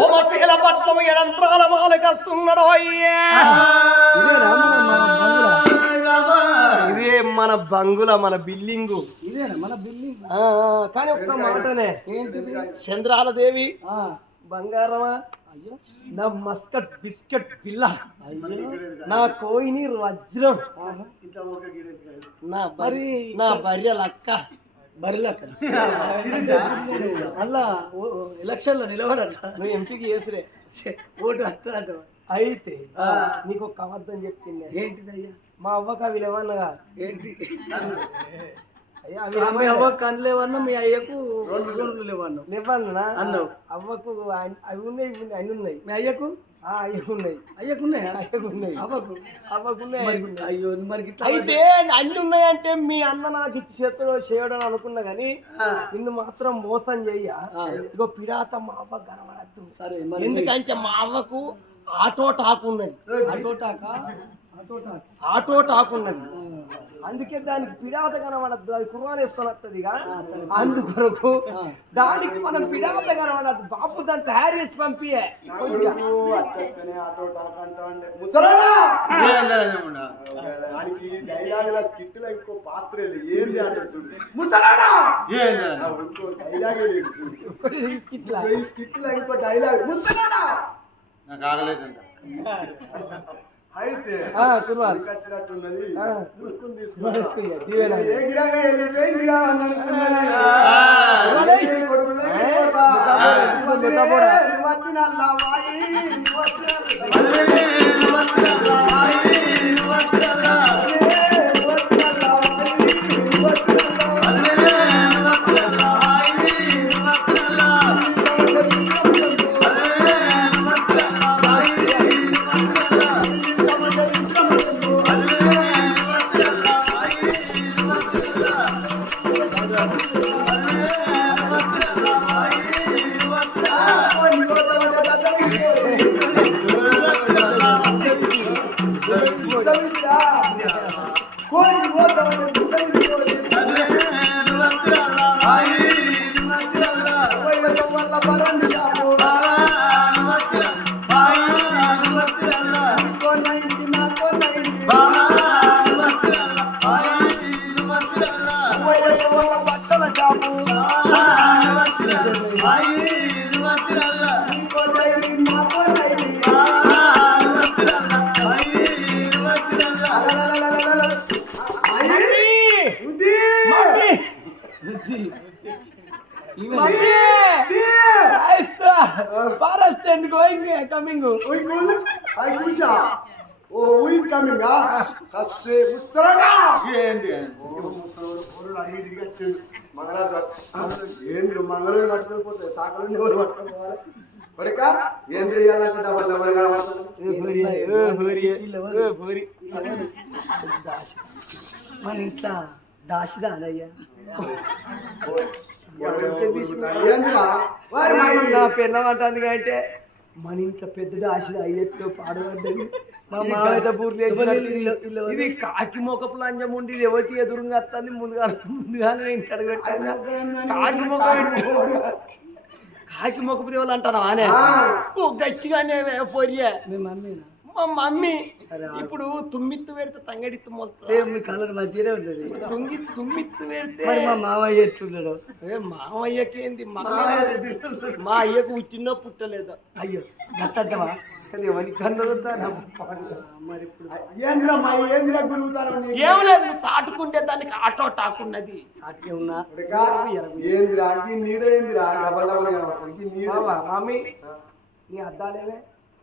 ఓమశీల పట్టం యంత్రాల మాలకస్తున్నాడు అయ్యా. ఇదే మన బంగుల మన బిల్డింగు మన బిల్డింగ్ కానీ ఒక్క మాటనే. ఏంటిది చంద్రాల దేవి ఆ, బంగారమా? అయ్యో నా మస్కట్ బిస్కెట్ పిల్ల. నా కోయిని వజ్రం. నా బరి నా బర్రెల అక్క బరిలక్క అలా ఎలక్షన్లో నిలబడట నువ్వు ఎంపిక చేసురే. ఓటు వస్తాడట అయితే నీకు ఒక అబద్ధం చెప్పిండే. ఏంటిది అయ్యా మా అవ్వక అవి లేవన్నగా ఏంటి? మీ అవ్వ కళ్ళు లేవన్నా మీ అయ్యకు రెండు రెండు లేవన్నా? లేవన్నా? అన్నావు. అవ్వకు అవి ఉన్నాయి ఇవి ఉన్నాయి అన్ని ఉన్నాయి. మీ అయ్యకు? ఆ, అవి ఉన్నాయి. అయ్యకు ఉన్నాయి? అవ్వకు? అవ్వకు ఉన్నాయి. అయ్యో మరి అయితే అన్ని ఉన్నాయంటే మీ అన్న నాకు ఇచ్చి చేతులు చేయడం అనుకున్నా గానీ నిన్ను మాత్రం మోసం చెయ్య ఇగో పిడాత మా అవ్వ కనబడద్దు. సరే ఎందుకంటే మా అవ్వకు ఆటో టాక్ ఉన్నది. అటోటాక అటోటాక ఆటో టాక్ ఉన్నది. అందుకే దానికి పిడాత కనబడద్దు అది కుర్బాన్ వేసుకొని వస్తుంది అందుకొరకు దానికి మనం పిడాత కనబడద్దు బాపు దాన్ని తయారు చేసి పంపియే. స్కిట్లో ఇంకో పాత్ర ఏంది ఇంకో డైలాగ్ ముసలాడా? నాకు ఆగలేదంట. అయితే వచ్చినట్టున్నది. ఏ గిరాగా వెళ్ళిపోయిందిరా అని Ah, Kasse Mustraga. ఏంటి ఏంద్రు మంగళూరు పట్టుకోపోతే సాకలు ఎవరు పట్టుకోవాలి కొడక ఏం చేయాలంటే డబ్బల్ డబ్బల్ మన ఇంట్లో నా అంటే మన ఇంట్లో పెద్ద దాసిది అయ్యట్లో పాడబడ్డది. మా బూర్లు వేసినట్టు ఇది- కాకి మొకపు లంజం ఉండి ఇది ఎవరికి ఎదురుగా వస్తుంది? ముందుగా ముందుగా ఇంటి అడుగు పెట్టాను. కాకి మొక్క కాకి మొక్క దేవులు అంటాను ఆనే ఓ గట్టిగానే పొరియే. మీ మమ్మీనా మా మమ్మీ. ఇప్పుడు తుమ్మిత్తు పెడితే తంగడిత్తు మొత్తం కలర్ మంచిగానే ఉంటుంది. తుంగి తుమ్మిత్తు పెడితే మరి మా మామయ్య ఎట్లున్నాడు ఏ మామయ్యకి ఏంది? మా మా అయ్యకు చిన్న పుట్టలేదు. అయ్యో గట్టవా అది ఎవరి మరి? ఏం లేదు సాటుకుంటే దానికి ఆటో టాకున్నది చాటుకే ఉన్నా? నీడ ఏందిరా? మమ్మీ నీ అద్దాలేవే?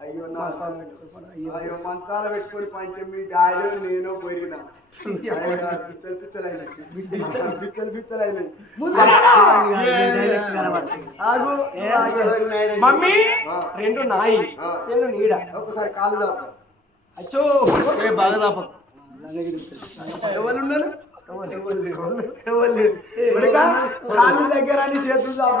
అయ్యో అయ్యో అయ్యో మంచాల పెట్టుకొని పంచే మీ డాడీ నేను పోయినా. పిచ్చలు అయినాయి డైరెక్ట్ కనబడుతుంది ఆగు. మమ్మీ! రెండు నాయి. రెండు నీడ. ఒకసారి కాలు దాపు. అచ్చో. ఏ బాగా దాప. ఎవరు ఉన్నారు ఎవరు కాళ్ళు దగ్గర అని చేతులు దాపు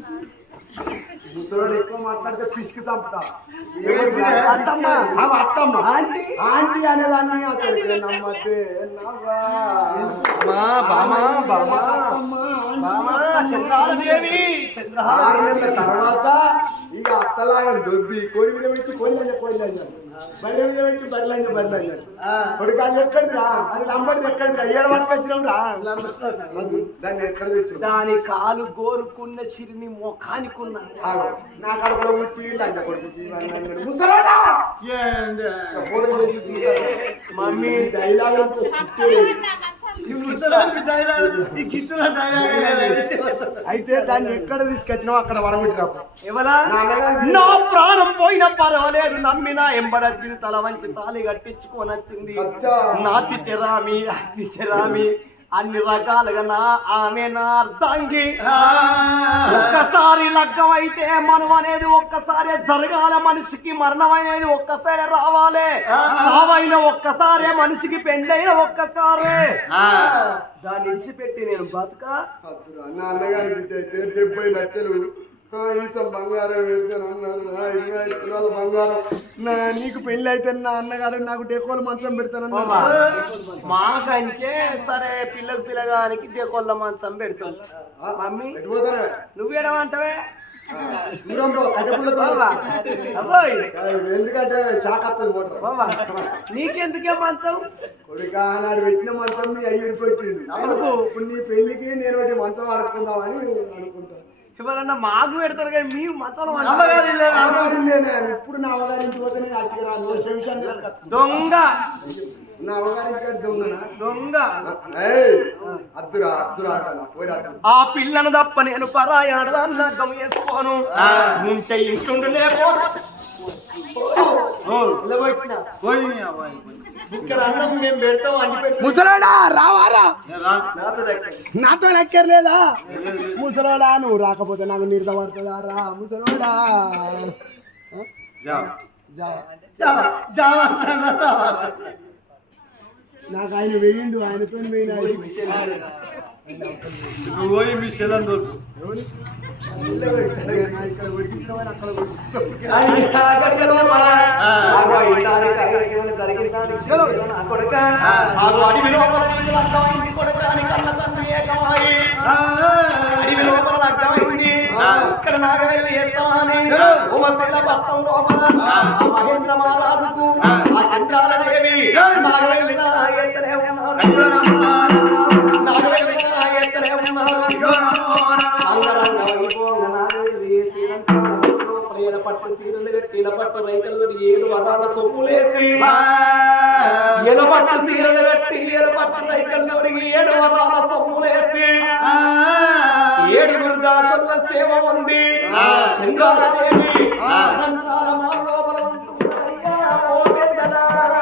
ముసలోడు ఎక్కువ మాట్లాడితే పిసికి చంపుతా. అత్తమ్మ ఆమె అత్తమ్మ. ఆంటీ. ఆంటీ అనేదాన్ని అసలు నెలల తర్వాత ఇక అత్తలాగా దొబ్బి కోడి మీద పెట్టి కోళ్ళంజ కోళ్ళంజ బర్రె పెట్టి కొడుకు అది అది ఏడు వరకు దాన్ని ఎక్కడ దాని కాలు గోరుకున్న చిరిని మొఖానికున్న నా కడుపులో లంచ కొడుకు మమ్మీ డైలాగ్ అయితే దాన్ని ఎక్కడ తీసుకొచ్చినావు అక్కడ వడమిట్రా ఎవరా నా ప్రాణం పోయినా పర్వాలేదు నమ్మిన ఎంబడచ్చింది తల వంచి తాళి కట్టించుకోనొచ్చింది. అచ్చా. నాతి చెరామి అతి చెరామి. అన్ని రకాలుగా నా ఆమె నా అర్ధాంగి ఒక్కసారి లగ్గం అయితే మనం అనేది ఒక్కసారి జరగాల మనిషికి మరణం అనేది ఒక్కసారి రావాలి. సావైన ఒక్కసారే మనిషికి పెళ్ళైన ఒక్కసారే. దాన్ని విడిచిపెట్టి నేను బతుక. అద్దురా, నా అన్నగారి బిడ్డ అయితే డెబ్బై లక్షలు బంగారం పెడతాను తులాల బంగారం. నా నీకు పెళ్ళి అయితే నా అన్నగాడు నాకు డెకోలు మంచం పెడతాను మాకంటే సరే పిల్లకి పిల్లగానికి దేకొల్ల మంచం పెడతాం. మమ్మీ ఎందుకంటే మోటార్. బాబా నీకెందుకే మంచం కొడుక ఆనాడు పెట్టిన మంచం నీ అయ్యి పెట్టిండు. ఇప్పుడు నీ పెళ్ళికి నేను ఒకటి మంచం ఆడుకుందామని అనుకుంటాను ఎవరన్నా మాకు పెడతారు కానీ మీ మంచం అవగారి నేనే ఇప్పుడు నా. దొంగ. నా దొంగ. అద్దురా అద్దురా ఆ పిల్లను తప్ప నేను పరాయాడదాన్ని నగ్గం వేసుకోను ఉంటే ఇంటుండు లేకపోతే ముసలాడా రావారా నాతో లెక్కర్లేదా? ముసలాడా నువ్వు రాకపోతే నాకు నిద్ర పడుతుందా రా ముసలాడా. నాకు ఆయన వెయ్యిండు ఆయనతో వెయ్యిన ఇక్కడ ఉడికిస్తామని అక్కడ ఉడికిస్తాం ఇక్కడ నాగవెల్లి ఎత్తామని ఉమశైల పట్టం లోపల ఆ మహేంద్ర మహారాజుకు ఆ చంద్రాల దేవి నాగవెల్లి నా ఎత్తనే ఉన్నారు ప్రియల పట్టు సీరలు రైతులు ఏడు వరాల సొమ్ములేసి ఎలపట్టు సీరలు కట్టి ఎలపట్టు రైతులు కట్టి ఏడు వరాల సొమ్ములేసి ఏడుగురు దాసల్ల సేవ ఉంది శృంగారదేవి అనంతాల ఓ పెద్దలారా.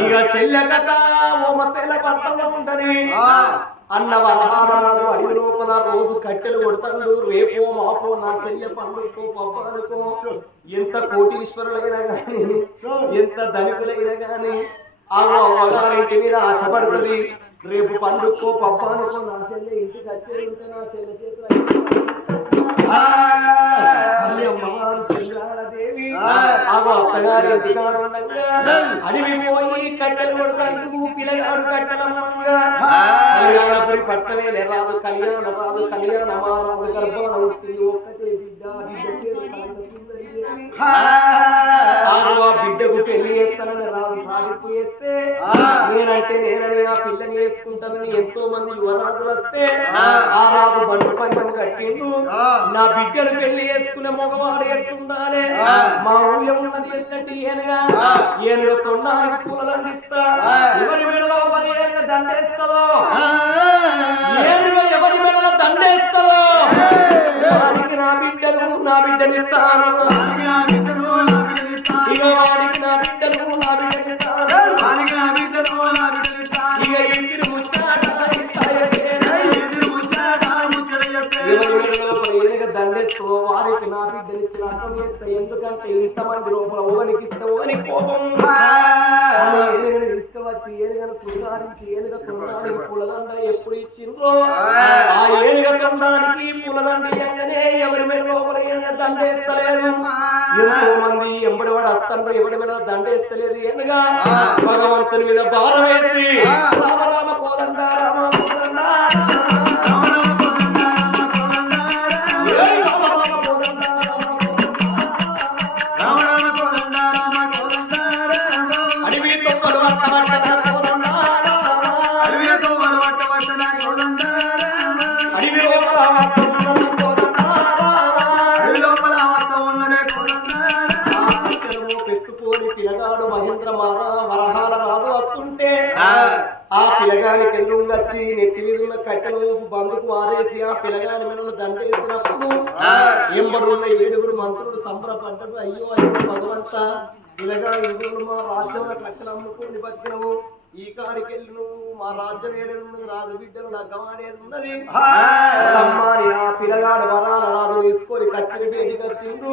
ఇక చెల్లెకట పట్టణ ఉండని అన్న వరహారాలు అడవి లోపల రోజు కట్టెలు కొడతాడు. రేపో మాపో నా చెల్లె పండుకో పప్పానుకో ఎంత కోటీశ్వరులైనా కానీ ఎంత ధనికులైనా కానీ ఆ అమ్మగారింటి మీద ఆశపడుతుంది రేపు పండుకో పప్పానుకో నా చెల్లె ఇంటికి వచ్చే ఉంటే నా చెల్లె చేతులు అమ్మ కట్టెలు పిల్లగాడు కట్టెలమ్మంగా కళ్యాణపురి పట్టమే రాదు కళ్యాణ రాదు కళ్యాణ మారాదు ఒక్కటే బిడ్డ బిడ్డ బిడ్డకు పెళ్ళి చేస్తానని చేస్తే నేనంటే నేనని ఆ పిల్లని వేసుకుంటానని ఎంతో మంది యువరాజులు వస్తే ఆ. రాజు బండు పందెం కట్టిండు. నా బిడ్డను పెళ్ళి చేసుకునే మగవాడు ఎట్టుండాలి? మా ఊళ్ళో ఉన్నది ఎట్టటి ఏనుగా? ఏనుగా తొండానికి పూలందిస్తా ఎవరి మెడలో మరి ఏనుగ దండేస్తుందో? ఏనుగ ఎవరి మెడలో వారికి నా బిడ్డను నా బిడ్డనిస్తాను ఇక వారికి ఎందుకంటే ఇంతమంది లోపల ఓనికి ఇస్తే ఓని కోపం అలా ఏనుగను తీసుకువచ్చి ఏనుగను సుధారించి ఏనుగ తొండానికి పూలదండ ఎప్పుడు ఇచ్చిందో ఆ. ఏనుగ పూలదండ ఎవరి మీద లోపల ఏనుగ దండేస్తలేరు? ఎంతో మంది ఎంబడి వాడు ఎవరి మీద దండేస్తలేదు ఏనుగా? భగవంతుని మీద భారం వేసి రామ రామ కోదండ రామ ఎదురుంగచ్చి నెత్తి మీద ఉన్న కట్టెలు బందుకు వారేసి ఆ పిలగాని మీద దండేసినప్పుడు ఎంబడున్న ఏడుగురు మంత్రులు సంబరపడ్డారు. అయ్యో అయ్యో భగవంత పిలగా ఎదురు మా రాజ్యంలో కట్టెలు అమ్ముకొని బతికినవు ఈ కాడికి వెళ్ళి నువ్వు మా రాజ్యం ఏదేది ఉన్నది రాజు బిడ్డలు నగ్గమాడేది ఉన్నది? అమ్మాని ఆ పిలగాడు వరాల రాజు తీసుకొని కచ్చరి బయటికి వచ్చిండు.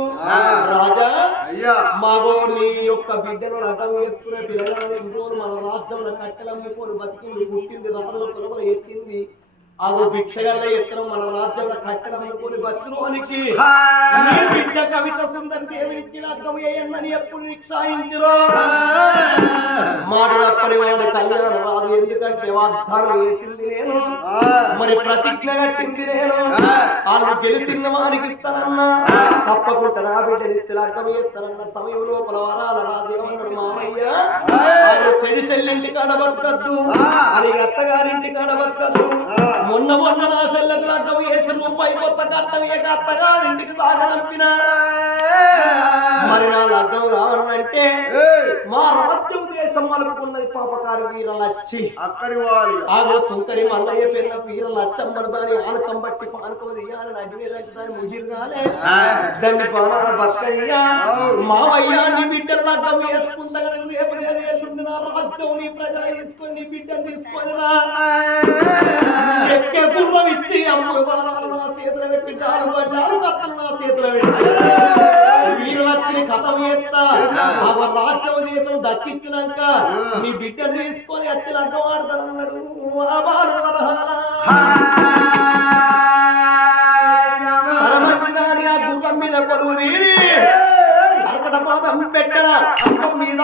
రాజా మాగో నీ యొక్క బిడ్డను రథం వేసుకునే పిల్లగాడు మన రాష్ట్రంలో కట్టెలమ్ముకొని బతికింది పుట్టింది రాజుల పొలవలు ఎత్తింది. అదో భిక్షగల్ల ఎత్తనం మన రాజ్యంలో కట్టెలమ్ముకొని బతుకులోనికి నీ బిడ్డ కవిత సుందరి దేవినిచ్చిన అర్థం ఏయన్నని ఎప్పుడు నిక్షాయించరు మాట తప్పని వాడు కళ్యాణ రాదు ఎందుకంటే వాగ్దానం వేసింది నేను. మరి ప్రతిజ్ఞ కట్టింది నేను. వాళ్ళు గెలిచిన వారికి ఇస్తానన్నా. తప్పకుండా నా బిడ్డని లగ్గం చేస్తానన్న సమయం లోపల వరాల రాజేమన్నాడు మామయ్య. వాళ్ళు చెడి చెల్లింటి కాడ బతకద్దు? అది అత్తగారింటి కాడ బతకద్దు? మొన్న మొన్న నా చెల్లెకు లగ్గం వేసి రూపాయి కొత్త కట్టం ఏక అత్తగారింటికి సాగనంపిన మరి నా లగ్గం కావాలంటే మా రాజ్యం దేశం మలుపుకున్నది పాపకారు వీరలచ్చి అక్కడి వాలి ఆగో సుంకరి మల్లయ్య పిల్ల వీర లచ్చమ్మని దాని ఆనకం బట్టి పానకం తీయాలని అడ్డి మీద దాన్ని ముజిరుగానే దాన్ని పానాల బక్కయ్య మావయ్య నీ బిడ్డలు లగ్గం వేసుకుందా రేపు నేను ఎల్లుండి నా రాజ్యం నీ ప్రజలు తీసుకొని నీ బిడ్డను తీసుకొని ఎక్కే ఇచ్చి అమ్మ బాణాలు నా చేతులు పెట్టి డాలు బండాలు కత్తలు నా చేతులు పెట్టి. వీరులచ్చిని కథం చేస్తా. ఆ రాజ్యం దేశం దక్కించినాక నీ బిడ్డను తీసుకొని వచ్చి లగ్గం ఆడతానన్నాడు ఆ తీరి అరకట పాదం అక్కం మీద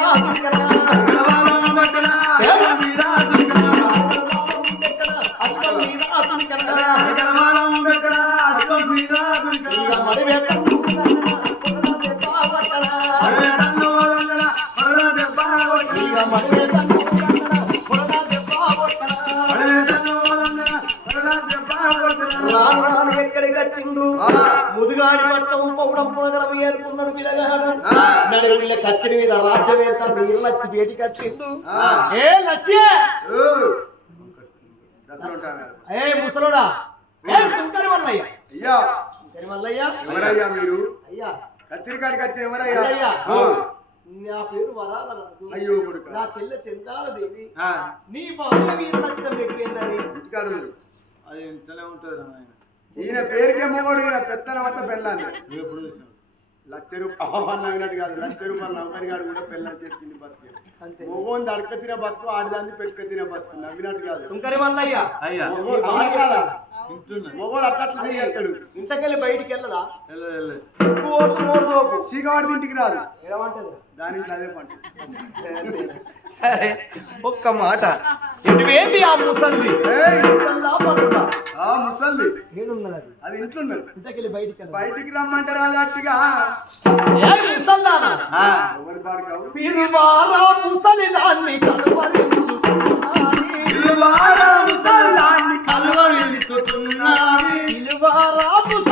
కచ్చిన మీద వచ్చిండు ఏ ఉంటాను. ఏ ముసలోడా? ఏ సుంకరి మల్లయ్య అయ్యా. సుంకరి మల్లయ్య ఎవరయ్యా మీరు? అయ్యా. వచ్చి ఎవరయ్యా? అయ్యా. నా పేరు వరాల అయ్యో కొడుక. నా చెల్లె చెంకాల దేవి నీ భార్య వీరలక్ష్యం పెట్టిందని ఇంటికాడ ఉంది. అది ఇంతనే ఉంటుంది ఈయన పేరుకే మొగోడు ఈయన పెత్తనం అంతా పెళ్ళాలి ఎప్పుడు చూసినావు? లక్ష రూపాయలు నవ్వినట్టు కాదు లక్ష రూపాయలు నౌకరి గారు కూడా పెళ్ళం చేసింది బతుకు. అంతే. మొగోని దడక తిన బతుకు ఆడదాన్ని పెట్టుక తిన బతుకు నవ్వినట్టు కాదు. మొగోడు అట్లా చేస్తాడు ఇంతకెళ్ళి బయటికి వెళ్ళదా? చీకవాడి ఇంటికి రాదు. ఏమంటది అదే పంట. సరే ఒక్క మాట. ఇటువేంటి ఆ ముసల్ది? ఆ ముసల్ది ఏడున్నది? అది ఇంట్లో ఉన్నది. ఇంతకెళ్ళి బయటికి బయటికి రమ్మంటే రాగట్టుగా ఏ ముసల్దానా ఎవరి పాడుకావు? పిరువారా ముసలి దాన్ని కలువరించుతున్నది. పిలువారా ముసల్దాన్ని కలవరించుతున్నది పిలువారా ముసలి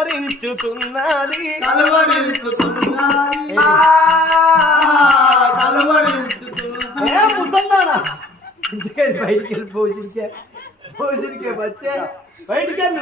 కలువరించుతున్నది కలవరించుతున్నది ఏ బయటికి వెళ్ళి భోజనికే భోజనికే వచ్చే. బయటికి వెళ్ళు